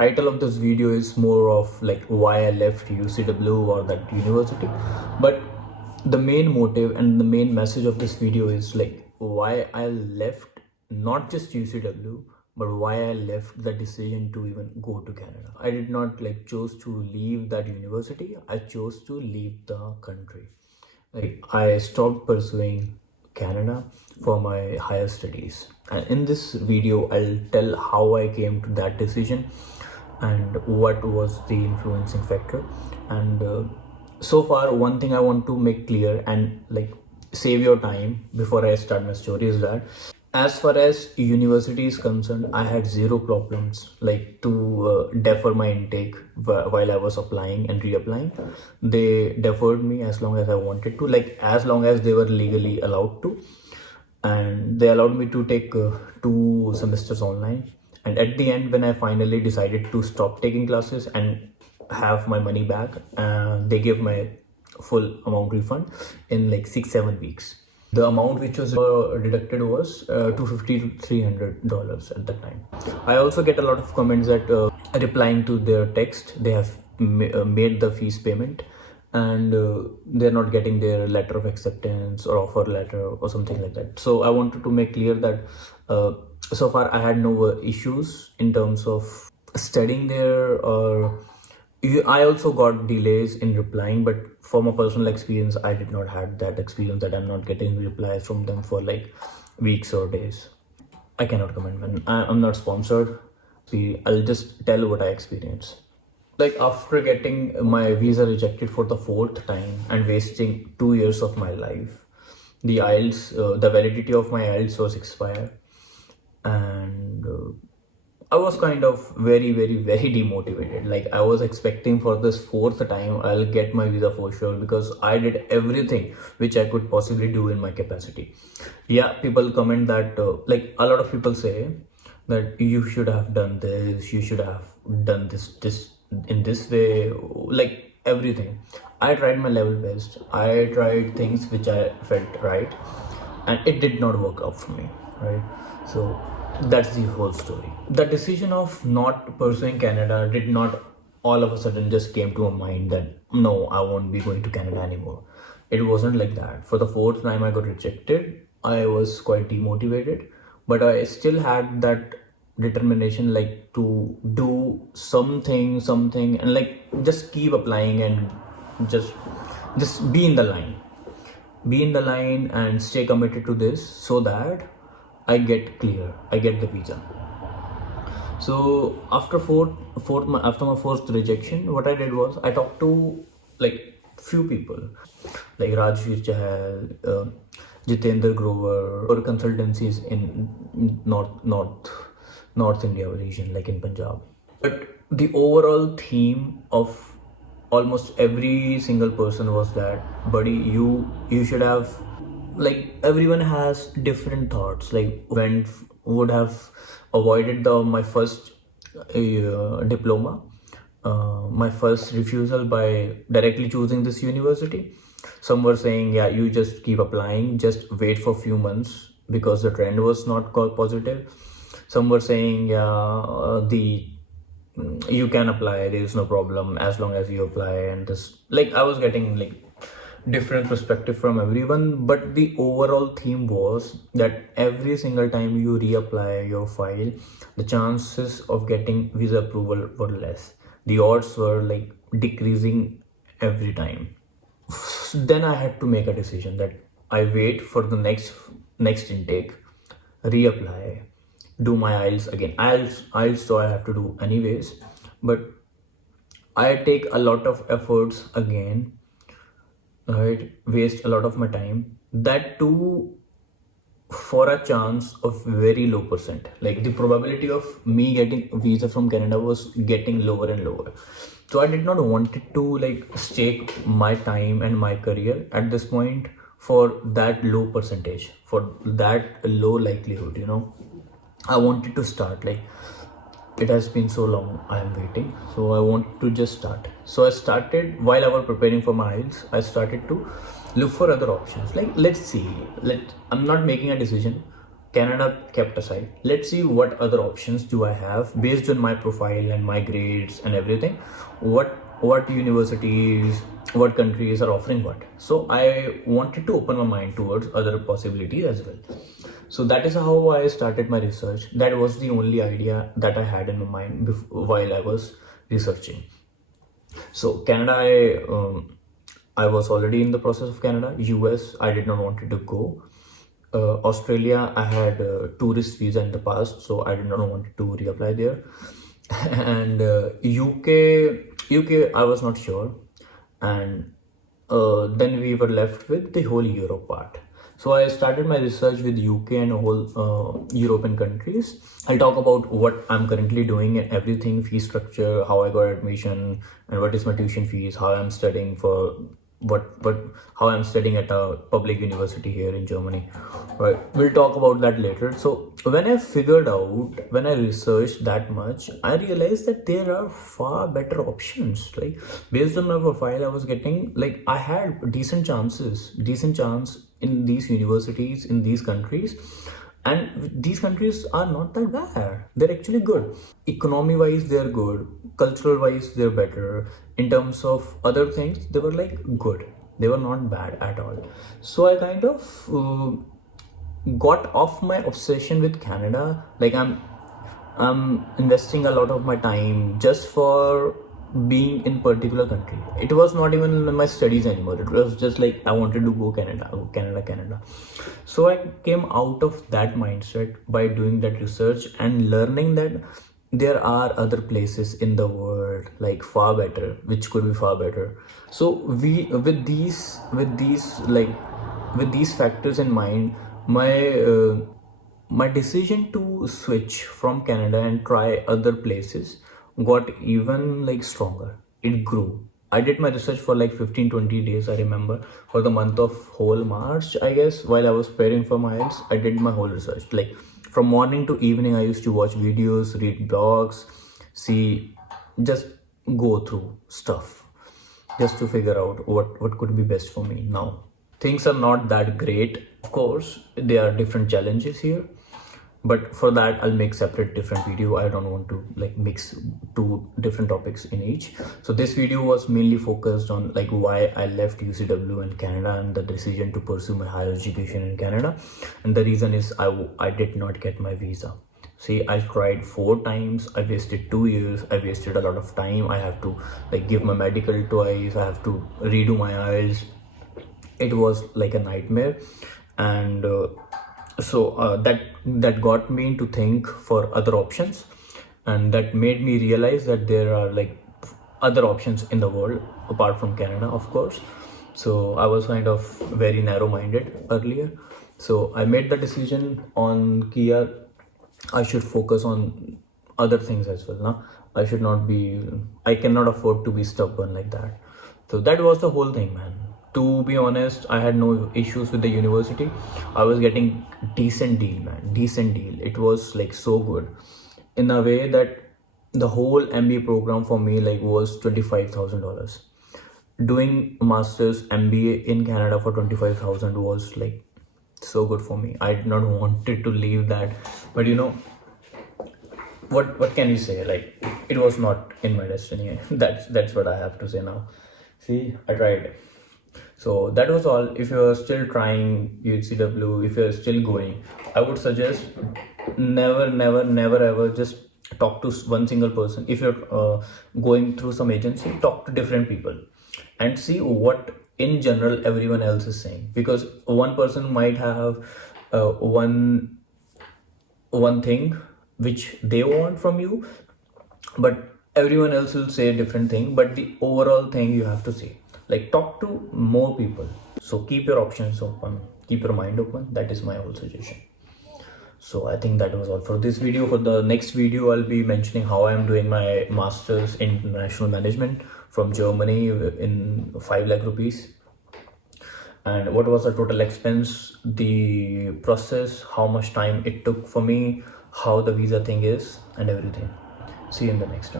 Title of this video is more of like why I left UCW or that university, but the main motive and the main message of this video is like why I left not just UCW, but why I left the decision to even go to Canada. I did not like chose to leave that university. I chose to leave the country. Like I stopped pursuing Canada for my higher studies. And in this video, I'll tell how I came to that decision and what was the influencing factor. And so far, one thing I want to make clear and like save your time before I start my story is that as far as university is concerned, I had zero problems like to defer my intake while I was applying and reapplying. They deferred me as long as I wanted to, like as long as they were legally allowed to, and they allowed me to take 2 semesters online. And at the end, when I finally decided to stop taking classes and have my money back, they gave my full amount refund in like 6-7 weeks. The amount which was deducted was $250 to $300 at that time. I also get a lot of comments that replying to their text, they have made the fees payment and they're not getting their letter of acceptance or offer letter or something like that. So I wanted to make clear that so far I had no issues in terms of studying there, or I also got delays in replying, but from a personal experience, I did not had that experience that I'm not getting replies from them for like weeks or days. I cannot comment, man. I'm not sponsored. See, I'll just tell what I experienced. Like after getting my visa rejected for the 4th time and wasting 2 years of my life, the IELTS, the validity of my IELTS was expired, and I was kind of very, very, very demotivated. Like I was expecting for this 4th time I'll get my visa for sure because I did everything which I could possibly do in my capacity. Yeah, people comment that like a lot of people say that you should have done this, you should have done this in this way, like everything. I tried my level best. I tried things which I felt right, and it did not work out for me, right? So that's the whole story. The decision of not pursuing Canada did not all of a sudden just came to my mind that no, I won't be going to Canada anymore. It wasn't like that. For the 4th time I got rejected, I was quite demotivated, but I still had that determination like to do something and like just keep applying and just just be in the line and stay committed to this so that I get the visa. So after my first rejection, what I did was I talked to like few people like Rajveer Chahal, Jitendra Grover, or consultancies in North India region, like in Punjab. But the overall theme of almost every single person was that, buddy, you should have, like everyone has different thoughts. Like when would have avoided the my first diploma, my first refusal by directly choosing this university. Some were saying, yeah, you just keep applying, just wait for few months because the trend was not positive. Some were saying, yeah, the you can apply, there is no problem as long as you apply. And this, like I was getting like different perspective from everyone, but the overall theme was that every single time you reapply your file, the chances of getting visa approval were less. The odds were like decreasing every time. Then I had to make a decision that I wait for the next intake, reapply, do my IELTS again. IELTS so I have to do anyways, but I take a lot of efforts again, right? Waste a lot of my time. That too for a chance of very low percent. Like the probability of me getting a visa from Canada was getting lower and lower. So I did not want it to like stake my time and my career at this point for that low percentage, for that low likelihood, you know. I wanted to start, like it has been so long I am waiting, so I want to just start. So I started while I was preparing for my IELTS. I started to look for other options. Like let's see, I'm not making a decision. Canada kept aside. Let's see what other options do I have based on my profile and my grades and everything. What universities, what countries are offering what. So I wanted to open my mind towards other possibilities as well. So that is how I started my research. That was the only idea that I had in my mind while I was researching. So Canada, I was already in the process of Canada. US, I did not wanted to go. Australia, I had tourist visa in the past, so I did not want to reapply there. And UK, I was not sure. And then we were left with the whole Europe part. So I started my research with UK and whole European countries. I'll talk about what I'm currently doing and everything, fee structure, how I got admission, and what is my tuition fees, how I'm studying for what how I'm studying at a public university here in Germany. Right, we'll talk about that later. So when I researched that much, I realized that there are far better options. Like based on my profile, I was getting, like, I had decent chance in these universities in these countries, and these countries are not that bad. They're actually good. Economy wise, they're good. Cultural wise, they're better. In terms of other things, they were like good. They were not bad at all. So I kind of got off my obsession with Canada. Like I'm investing a lot of my time just for being in particular country. It was not even in my studies anymore. It was just like I wanted to go Canada. So I came out of that mindset by doing that research and learning that there are other places in the world like far better, which could be far better. So we with these factors in mind, my decision to switch from Canada and try other places got even like stronger. It grew. I did my research for like 15-20 days, I remember. For the month of whole March, I guess, while I was preparing for my IELTS, I did my whole research. Like from morning to evening, I used to watch videos, read blogs, see, just go through stuff just to figure out what could be best for me now. Things are not that great. Of course, there are different challenges here, but for that I'll make separate different video. I don't want to like mix two different topics in each. So this video was mainly focused on like why I left UCW in Canada and the decision to pursue my higher education in Canada. And the reason is I did not get my visa. See, I tried 4 times. I wasted 2 years. I wasted a lot of time. I have to like give my medical twice. I have to redo my IELTS. It was like a nightmare. And that got me to think for other options, and that made me realize that there are like other options in the world apart from Canada, of course. So I was kind of very narrow-minded earlier, so I made the decision on Kia. I should focus on other things as well. Now I cannot afford to be stubborn like that. So that was the whole thing, man. To be honest, I had no issues with the university. I was getting decent deal, man. Decent deal. It was like so good in a way that the whole MBA program for me like was $25,000. Doing a master's MBA in Canada for 25,000 was like so good for me. I did not wanted to leave that, but what can you say? Like it was not in my destiny. That's what I have to say now. See, I tried. So that was all. If you're still trying UCW, if you're still going, I would suggest never ever just talk to one single person. If you're going through some agency, talk to different people and see what in general everyone else is saying, because one person might have one thing which they want from you, but everyone else will say a different thing. But the overall thing you have to say, like, talk to more people. So keep your options open, keep your mind open. That is my whole suggestion. So I think that was all for this video. For the next video, I'll be mentioning how I'm doing my master's in international management from Germany in 5 lakh rupees, and what was the total expense, the process, how much time it took for me, how the visa thing is, and everything. See you in the next one.